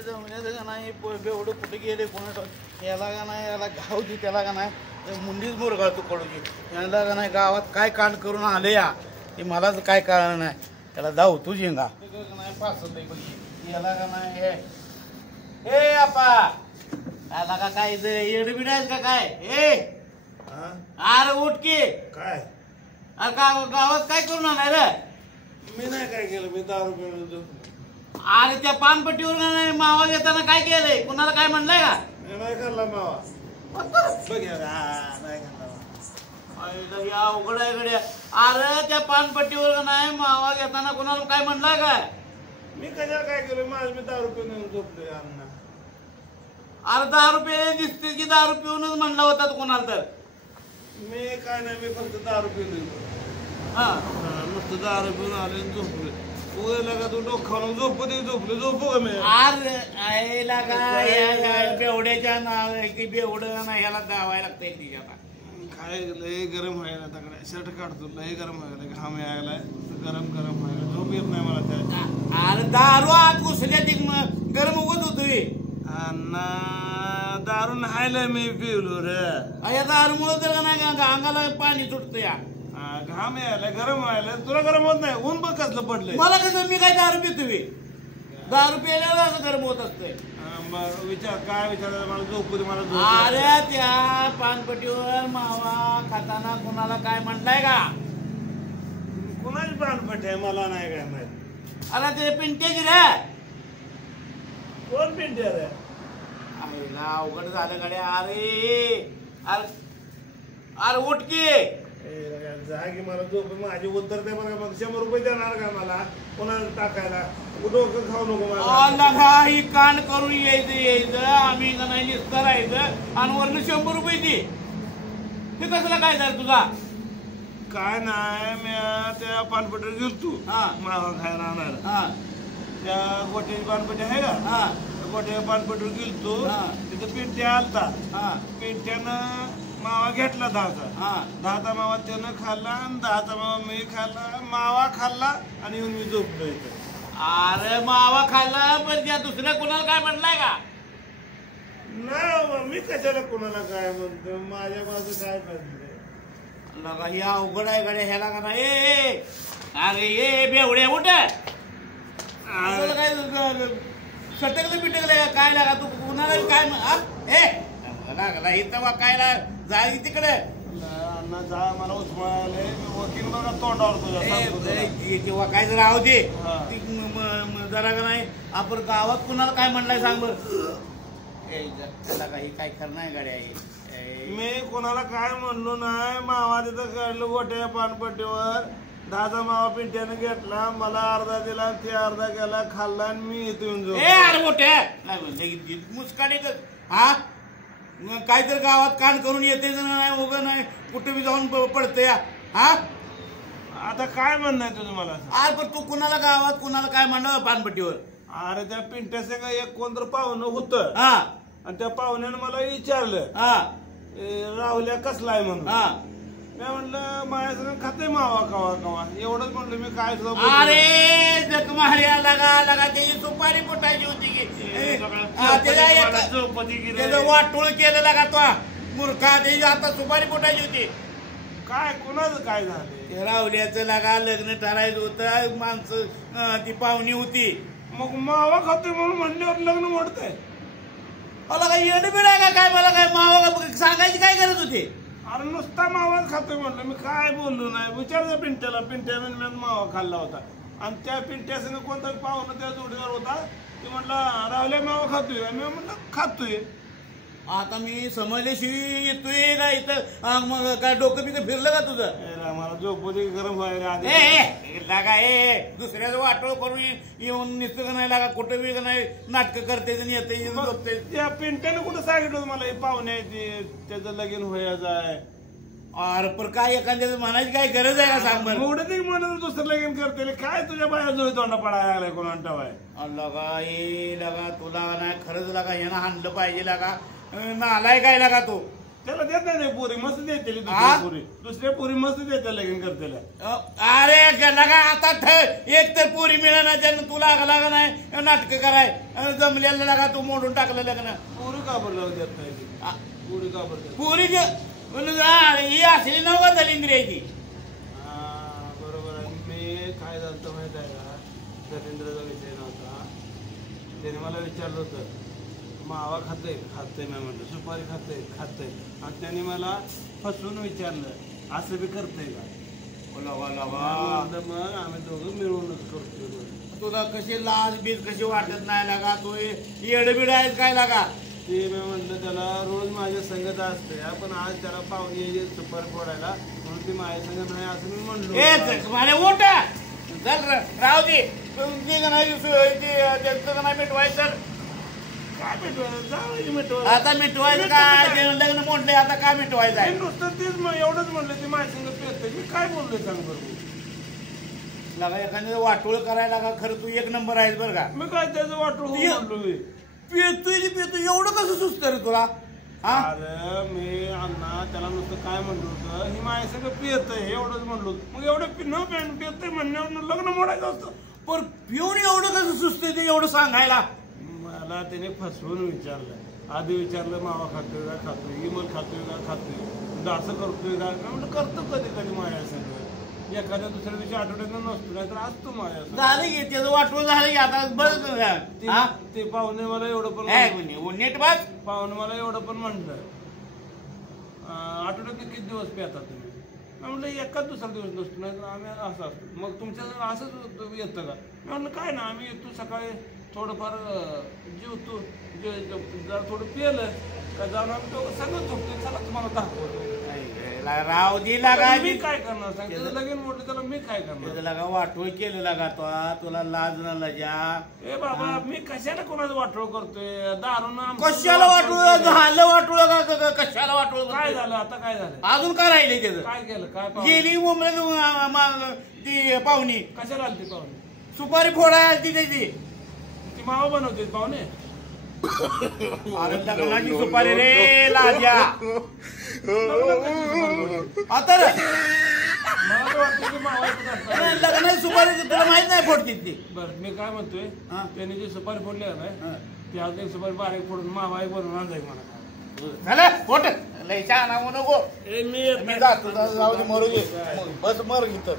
जमण्याचं नाही एवढं कुठे गेले कोणा याला का नाही याला गाव दे त्याला का नाही मुंडीच मुरगाळ तू पडू दे याला का नाही गावात काय कांड करून आले या ते मलाच काय कळलं नाही त्याला जाऊ तू झिंगा नाही पासत याला का नाही हे आपा याला का काय येडबिड आहेस का काय ए अरे उठ की काय अरे गावात काय करून आलाय रे मी नाही काय केलं मी दारू पिऊन होतो अरे त्या पानपट्टीवर नाही मावा घेताना काय केलंय कुणाला काय म्हणलंय का मी नाही खाल्ला मावा बघ नाही खाल्ला अवघड आहे गड्या अरे त्या पानपट्टीवर नाही मावा घेताना कुणाला काय म्हणलंय काय मी कशाला काय केलं माझं मी दारू पिऊन येऊन झोपलोय अण्णा अरे 10 रुपये दिसते की 10 पिऊनच म्हणला होता तू कोणाला तर मी काय नाही मी फक्त दारू पिऊन येतो हा नुसतं दारू पिऊन आले झोपले उद्या का तू डोक्यावर झोपलो का मी अरे आईला काय बेवड्याच्या नाव की बेवडं ना ह्याला दावायला लागतंय ती आता काय लय गरम व्हायला तकडे शर्ट काढतो लय गरम व्हायला घाम यायला गरम व्हायला झोप येत नाही मला त्या अरे दारू आत घुसल्या ती गरम उगत होतोय अण्णा दारू नाहीला मी पिवलो रे या दारूमुळे तर नाही अंगाला पाणी सुटतं या घाम यायला गरम व्हायला तुला गरम होत नाही ऊन बघ कसलं पडलंय मला कसं मी काय दारू पितोय दारू प्यायला असं गरम होत असतंय विचार काय विचार मला झोपू दे मला झोप अरे त्या पानपट्टीवर मावा खाताना कुणाला काय म्हणलाय का कुणाची पानपट्टी आहे मला नाही काय माहित अरे ते पिंट्याची रे कोण पिंटी रे आईला अवघड झालं गाड्या अरे अरे अरे उठ की जा की मला झोप माझी उत्तर दे बघा मग 100 रुपये देणार का मला कोणाला टाकायला डोकं खाऊ नको मला ही कांड करून यायचं आम्ही नाही निस्त राहायचं आणि वरनं 100 रुपये दे ते कसला काय झालं तुझा काय नाही मी त्या पानपट्टीवर गेलतो मावा खायला आणायला त्या गोट्याची पानपट्टी आहे का गोट्या पानपट्टीवर गेलतो तिथं पिंट्या आलता पिंट्यानं मावा घेतला 10चा मावा त्यानं खाल्ला आणि 10चा मावा मी खाल्ला मावा खाल्ला आणि येऊन मी झोपलो इथं अरे मावा खाल्ला पण त्या दुसऱ्या कुणाला काय म्हणलाय का नाही मी कशाला कुणाला काय म्हणतो माझ्या बाजू काय म्हणते लगा ही अवघड आहे गाड्या ह्याला का नाही अरे ये बेवड्या उठ काय सटकलं बिटकलं काय लागा तू कुणाला काय लागला इथं काय जाई तिकडे अण्णा जा मला उचमाले वकील बघा तोंडावर तेव्हा काय जरा राहू दे जरा का नाही आपण गावात कुणाला काय म्हणलाय सांग बर त्याला काही काय खरं नाही गाडी आहे मी कोणाला काय म्हणलो नाही मावा तिथं काढलं गोट्या पानपट्टीवर 10चा मावा पिंट्यानं घेतला मला अर्धा दिला ते अर्धा गेला खाल्ला आणि मी इथून जो अरे मोठ्या मुस्काडी हा काय तर गावात कान करून येते नाही उग नाही कुठे बी जाऊन पडते हा आता काय म्हणणं आहे तुझं मला अरे पण तू कुणाला गावात कुणाला काय म्हणलं पानपट्टीवर अरे त्या पिंट्याचं का एक कोणतं पाहुणं होतं आणि त्या पाहुण्यानं मला विचारलं राहुल्या कसला आहे म्हणून मी म्हणलं माझ्या सगळं खाते मावा कवा कवा एवढंच म्हणलं मी काय अरे जग मार्या लगा त्याची सुपारी फुटायची होती की वाटोळ केलेला का तो मूर्खा त्याची आता सुपारी फुटायची होती काय कुणाचं काय झालं राहुल्याचं लागा लग्न ठरायचं होतं माणसं ती पाहुणी होती मग मावा खातोय म्हणून म्हणल्यावर लग्न मोडतंय मला काय येडबिड आहे का काय मला काय मावा सांगायची काय गरज होती अरे नुसता मावा खातोय म्हणलं मी काय बोललो नाही विचारलं पिंट्यानं मी मावा खाल्ला होता आणि त्या पिंट्यासंग कोणता पाहुणा त्या जोडीदार होता ते म्हटलं राहुल्या मावा खातोय मी म्हटलं खातोय आता मी समजल्याशिवाय येतोय का इथं मग काय डोकं बिकं फिरलं का तुझं मला झोप गरम व्हायला लागा दुसऱ्याचं वाटोळ करून येऊन निसतं का नाही लागा कुठं बी का नाही नाटकं करते येते झोपते त्या पिंट्यानं कुठं सांगितलं मला हे पाहुणे आहे त्याचं लगीन व्हायचं आहे अरे पण काय एखाद्याचं म्हणायची काय गरज आहे का सांग बरं एवढं ते म्हणत दुसरं लगीन करते काय तुझ्या बाहेर जोडी तोंडा पडायला लागलाय कोणा टावाय लगा तुला नाही खरंच लागा यानं हाणलं पाहिजे लागा नालाय काय लागा तो त्याला देत नाही पोरी मस्त देते दुसऱ्या पोरी मस्त देते लगीन करतेला. अरे लगा आता एक तर पोरी मिळाना त्यानं तुला लागा नाही नाटक कराय जमलेलं लागा तू मोडून टाकलं लग्न. पोरी का बरं देत नाही पोरी का बरं पोरी ही असली नव्हत झाली इंद्रियाची. बरोबर आहे. मी काय झालं माहित आहे का दलिंद्रचा विषय नव्हता त्याने मला विचारलं होतं मावा खातंय मी म्हटलं सुपारी खातंय आणि त्याने मला फसवून विचारलं असं बी करतंय का. मग आम्ही दोघं मिळूनच करतोय. तुला कशी लाज बीज कशी वाटत नाही लागा तू येडबिड आहेस काय लागा. ते मी म्हटलं त्याला रोज माझ्या संगत असते पण आज त्याला पाहुणे सुपारी फोडायला म्हणून ती माझ्या संगत नाही असं मी म्हणलो. मोठा चल राहू दे त्यांचं नाही मिटवायचं. काय मिटवायचं आता मिटवायचं काय लग्न मोडले आता काय मिटवायचं आहे. नुसतं तेच एवढंच म्हणलं ते माझ्या संग पेरतंय. मी काय बोललोय सांग बरोबर लागा एखाद्या वाटोळ करायला लागा. खरं तू एक नंबर आहेस बरं का. मी काय त्याचं वाटोळ बोललोय. पेतोय एवढं कसं सुचत रे तुला. अरे मी अण्णा त्याला नुसतं काय म्हणलं होतं ही माझ्या सगळं पेतय एवढंच म्हणलो. मग एवढं न पेतय म्हणण्यावर लग्न मोडायचं असतं. पण पिऊन एवढं कसं सुचतंय ते एवढं सांगायला. मला त्याने फसवून विचारलं. आधी विचारलं मावा खातोय का खातोय इमल खातोय का खातोय असं करतोय का म्हणलं करतो कधी माझ्या संग. एखाद्या दुसऱ्या दिवशी आठवड्यात नसतो नाही तर असतो माझ्या झालं की त्याचं वाटवं झालं की आता बरं. ते पाहुणे मला एवढं पण नेट बाज पाहुणे मला एवढं पण म्हणलं आठवड्यात किती दिवस पेता तुम्ही. म्हणलं एकाच दुसरा दिवस नसतो नाही तर आम्ही असं असतो. मग तुमच्या असंच येतं का. म्हणलं काय ना आम्ही येतो सकाळी थोडंफार जेवतो जरा थोडं पिलं का जाऊन आम्ही दोघं सगळं झोपतो. चला तुम्हाला दाखवतो. राव दे लागा. मी काय करणार सांग त्याचं लगीन मोठं त्याला मी काय करणार. लागा वाटोळ केलं लागा तो तुला लाज न लजा. ए बाबा मी कशाला कोणाचं वाटोळ करतोय दारून. कशाला वाटोळ झालं वाटोळ कशाला वाटोळ काय झालं आता काय झालं अजून काय राहिले त्याचं. काय केलं काय गेली मुंबईला ती पाहुणी कशाला आली ती पाहुणे सुपारी फोडाय आली त्याची. ती मावा बनवते पाहुणे. अरे लग्नाची सुपारी रे लाजा. आता लग्नाची सुपारी तुला माहित नाही फोडते ती. बरं मी काय म्हणतोय त्याने जी सुपारी फोडली आहे ना ती आज एक सुपारी बारीक फोडून मावा बनवून आणलाय मला. झालं फोट लय छान नको. मी जातो जाऊ दे मरू दे बस मर इथं.